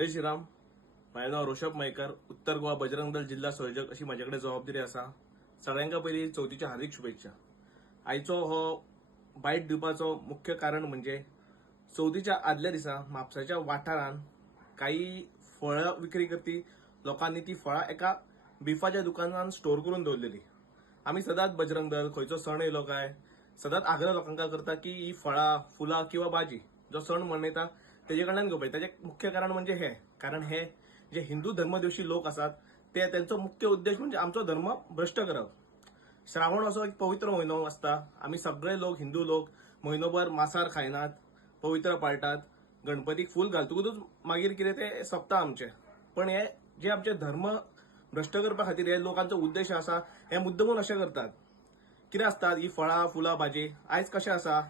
जय श्रीराम. माझे नाव ऋषभ मयेकर, उत्तर गोवा बजरंग दल जिल्हा संयोजक अशी माझ्याकडे जबाबदारी असा. सगळ्यांका पयली चवथीच्या हार्दिक शुभेच्छा. आयचो हो बाईट दिवपाचो मुख्य कारण म्हणजे चवथीच्या आदल्या दिसा म्हापसाच्या वाठारान काही फळं विक्री करपी लोकांनी ती फळां एका बिफाच्या दुकानात स्टोर करून दवरलेली. आम्ही सदांच बजरंग दल खंयचो सण येयलो काय सदांच आग्रह लोकांका करता की ही फळां फुलां किंवा भाजी जो सण मनयता तेजे कडल्यान घेवपाची. त्याचे मुख्य कारण म्हणजे हे कारण हे जे हिंदू धर्मद्वेषी लोक असतात ते त्यांचा मुख्य उद्देश म्हणजे आमचो धर्म भ्रष्ट करप. श्रावण असो एक पवित्र म्हयनो असता. आम्ही सगळे लोक हिंदू लोक म्हयनोभर मांसाहार खायनात, पवित्र पाळटात, गणपतीक फूल घालतकूच मागीर कितें ते सोंपता आमचे. पण हे जे आमचे धर्म भ्रष्ट करपा खातीर हे लोकांचो उद्देश आसा हे मुद्दमून अशें करतात. कितें आसतात ही फळां फुलां भाजी आयज कशें आसा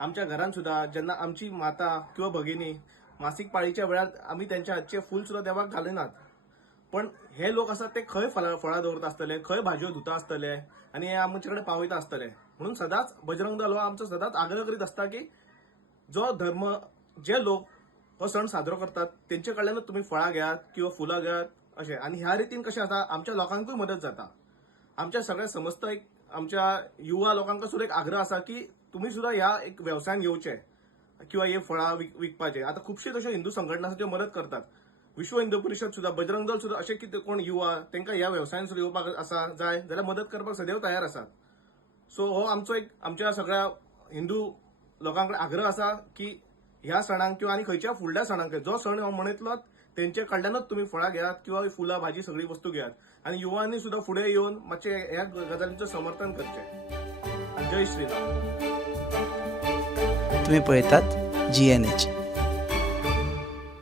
आमच्या घरांत सुद्धा जेन्ना आमची माता किंवा भगिनी मासीक पाळीच्या वेळार आम्ही त्यांच्या हातचे फूल सुद्धा देवाक घालिनात. पण हे लोक असतात ते खंय फळां दवरता आसतले, खंय भाजयो धुता आसतले आणि हे आमचे कडेन पावयता आसतले. म्हणून सदांच बजरंग दल हो आमचो सदांच आग्रह करीत आसता की जो धर्म जे लोक हो सण साजरो करतात तेंचे कडल्यानूच तुम्ही फळां घेयात किंवा फुलां घेयात अशें. आणि ह्या रितीन कशें आसा आमच्या लोकांकूय मदत जाता. आमच्या सगळ्या समस्त एक आमच्या युवा लोकांका सुद्धा एक आग्रह आसा की तुम्ही सुद्धा ह्या एक व्यवसायान येवचे किंवा हे फळां विकपाचे. आता खुबशे तश्यो हिंदू संघटना आसा त्यो मदत करतात. विश्व हिंदू परिषद सुद्धा बजरंग दल सुद्धा असे कितें कोण युवा तांकां ह्या व्यवसायान सुद्धा येवपाक आसा जाय जाल्यार मदत करपाक सदैव तयार आसात. सो हो आमचो एक आमच्या सगळ्या हिंदू लोकांकडे आग्रह आसा की ह्या सणांक किंवा आनी खंयच्या फुडल्या सणांक जो सण हो मनयतलो तेंचे कडल्यानूच तुम्ही फळां घेयात किंवा फुलां भाजी सगळी वस्तू घेयात. आणि युवांनी सुद्धा फुडें येवन मातशें ह्या गजालींचें समर्थन करचें. जय श्रीराम. तुम्ही पळयतात GNH.